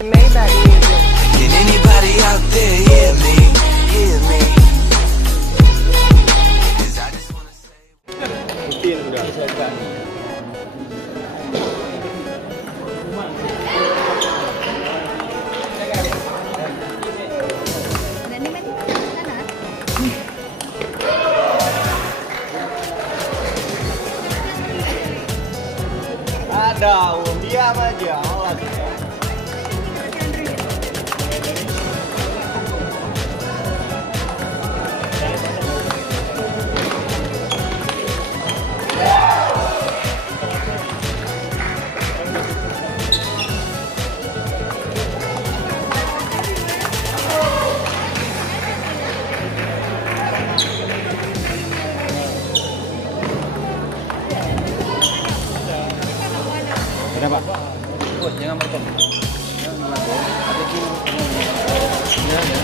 Maybach music. Can anybody out there hear me? Hear me? 'Cause I just wanna say. Mungkin udah selesai. Ada, diam aja. Awas. Ada Pak? Oh, jangan motong. Jangan motong. Ada tu. Ya, ya.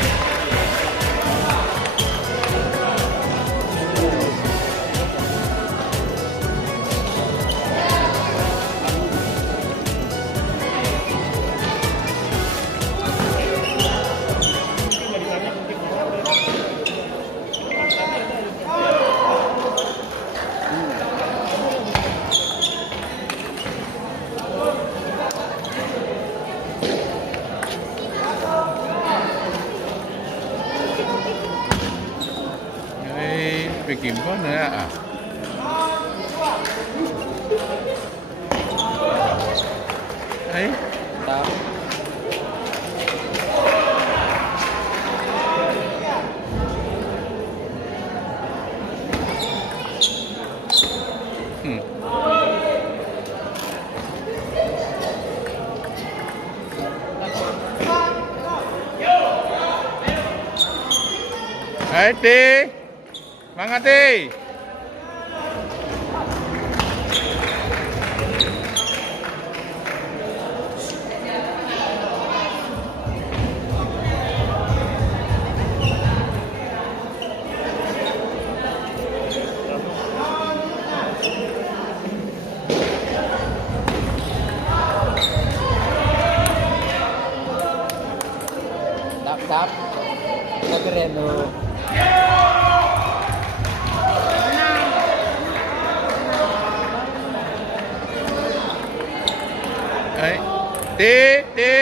Bikin pun ya. Tahu. Hai Ti, semangat Ti. Tap, kita keren loh. Hai, Ti, Ti.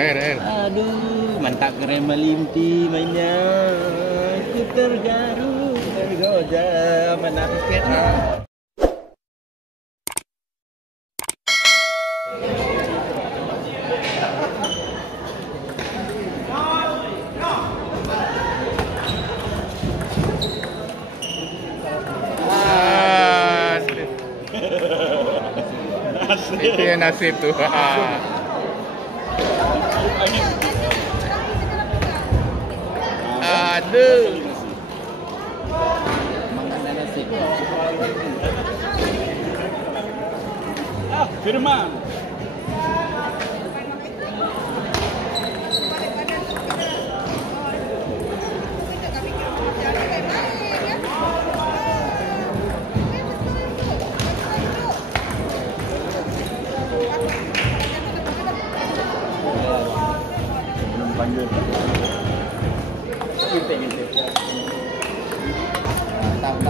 Air. Aduh, mantap keren melimpi mainnya. Aku tergaru, tergoda, menangkap. Itu yang nasib tuh. Aduh. Firman. Panggil. Tak.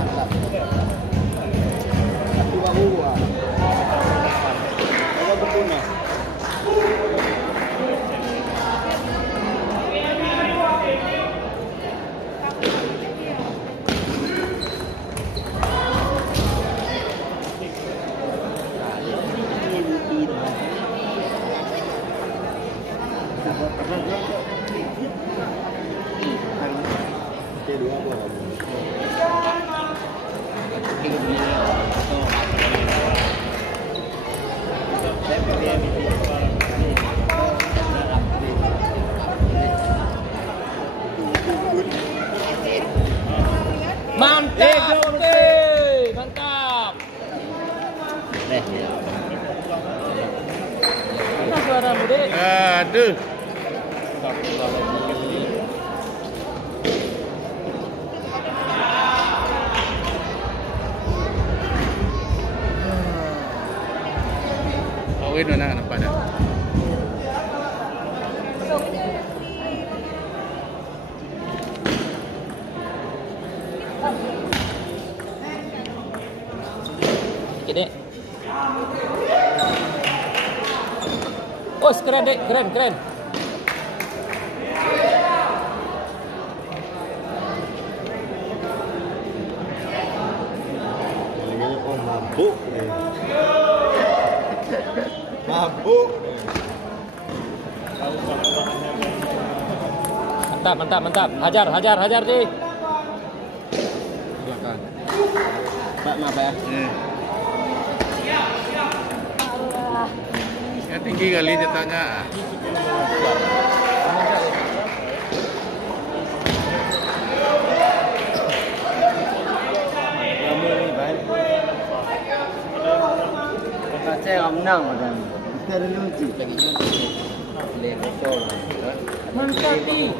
Mantap, mantap. Mana suaramu, Dek? Aduh. Awin mana nampak dah. Okey, Dek. Oh, keren, Dek. Keren, keren. Mabuk. Mabuk. Mantap, mantap, mantap. Hajar, hajar, hajar, Dek. Belakang. Pak, maaf ya. Ya tinggi kali cetaknya. Saya menang macam. Kita ada lucu. Mantap, Dek.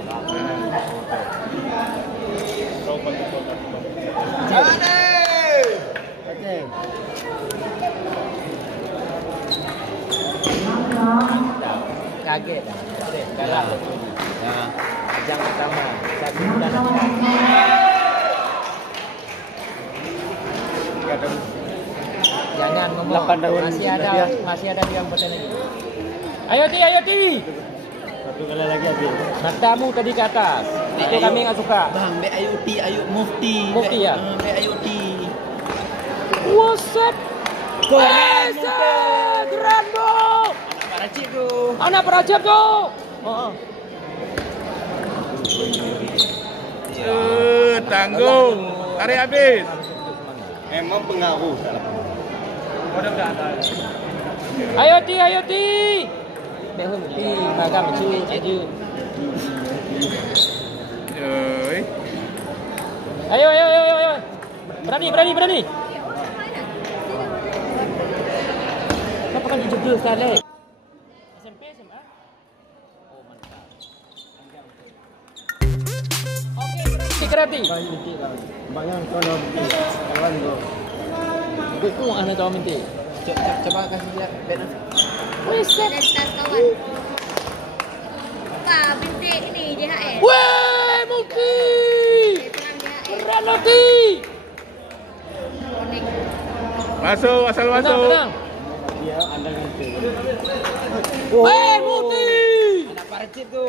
Kaget dah. Kalah. Nah, ajang pertama. Satu bulan lagi. Jangan ngomong. 8 tahun Masih ada yang pertandingan lagi. Ayo, Ti, ayo, Ti. Satu kali lagi habis. Matamu tadi ke atas. Itu kami nggak suka. Bang, BIUT, ayo Mufti. Mufti ya? BIUT. Wasap. Keren, keren, Bu. Paracik tu. Anak perajab tu. Oh. Tanggung. Tarik habis. Memang pengaruh. Ayo, Ti, ayo, Ti. Behum, Ti. Magam, cuy, aja. Oi. Ayo, ayo, ayo, ayo. Berani, berani, berani. Kenapa kan dijaga sekali? SMP, SMA? Oh, mantap. Okey, kerati. Banyak kalau kawan tu. Buku anak tahu minta. Coba kasih dia benefit. Wiset. kawan. Pak, bintik ini JHS. Weh, Muki. Perang JHS. Keren, Muki. Konek. Masuk, asal Tenang, masuk. tenang. Dia andang nanti. Weh, Muki. Anak paracik tu.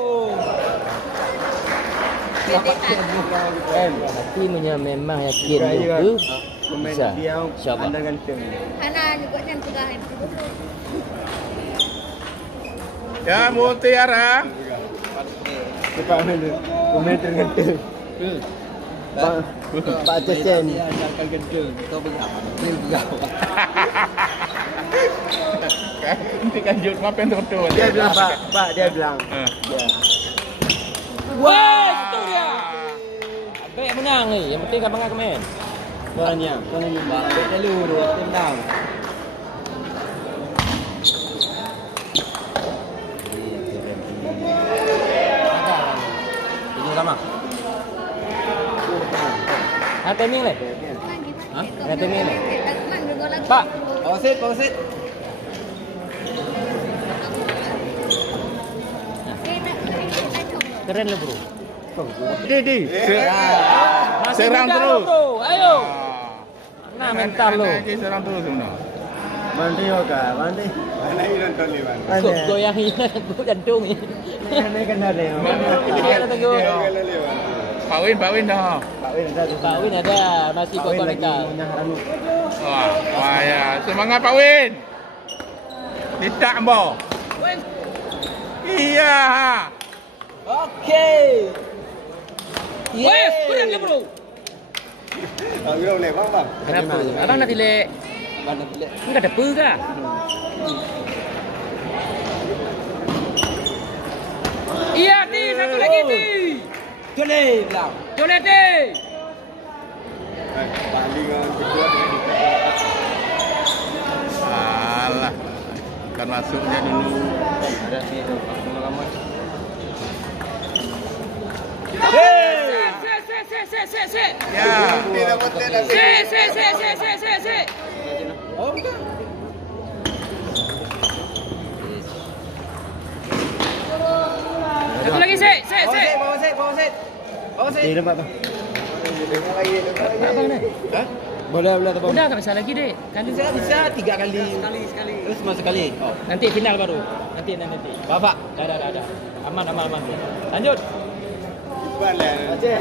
Hati memang yakin Kaya tu. Komen Bisa. dia InsyaAllah. andang nanti. Ana ni buat yang pegahan. Ya, Mutiara. Cepat dulu. Komen terganti. Pak Cecen. Dia akan gendul. Kau berapa? Dia berapa? Nanti kanjut maafin betul. Dia bilang Pak dia bilang. Ha. Weh, itu dia. Baik menang ni. Yang penting abang komen. Banyak. Balik dulu, dua tim down. Ini utama. Ha, timing le. Hah? Ada timing le. Man dengar lagi. Pak, Pausit, pausit. keren le bro. Di. Masih Serang muda terus. tu. Ayo. Ah. Nah, Anak mental lo. Anak seorang tu sebenarnya. Mandi yoga, mandi. Mana ini nonton ni man? Goyang ini aku jantung ni. Mana kena ni? Mana tunggu. Pak Win dah. Pak Win ada tu. Pak Win ada masih Pak Win kokon lagi dekat. menyaharu. Wah ya, semangat Pak Win. Tidak Ambo. Iya. Okey. Yes, kurang ke bro? Tak kira boleh bang. Kenapa? Abang nak tilek. Enggak ada apa ke? Iya, Ti, satu lagi Ti. Jole bilang. Jole Ti. Tandingan kedua dengan Alah. Kan masuknya dulu. ada sih tu. Lama-lama. Se. Ya. Se. Oh, bukan. Satu lagi se. Bawa set. Di tempat tu. Abang ni. Boleh tu bang. Udah tak bisa lagi dek. Kali Bisa 3 kali. Sekali. Terus cuma sekali. Oh. nanti final baru. Nanti. Bapak. Dah. Aman. Lanjut. Aceh.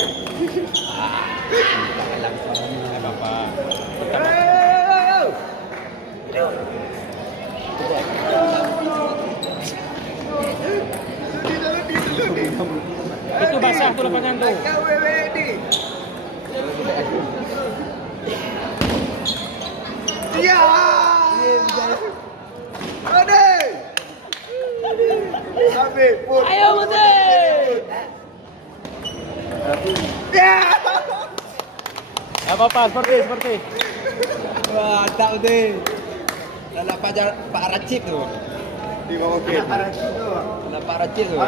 Bapak. Itu basah tu lapangan tu. Habis pun. Ayo Putih. Apa seperti. Wah, tak betul. Dalam Pak Racip tu. Di bawah okey. Dalam Pak Racip tu.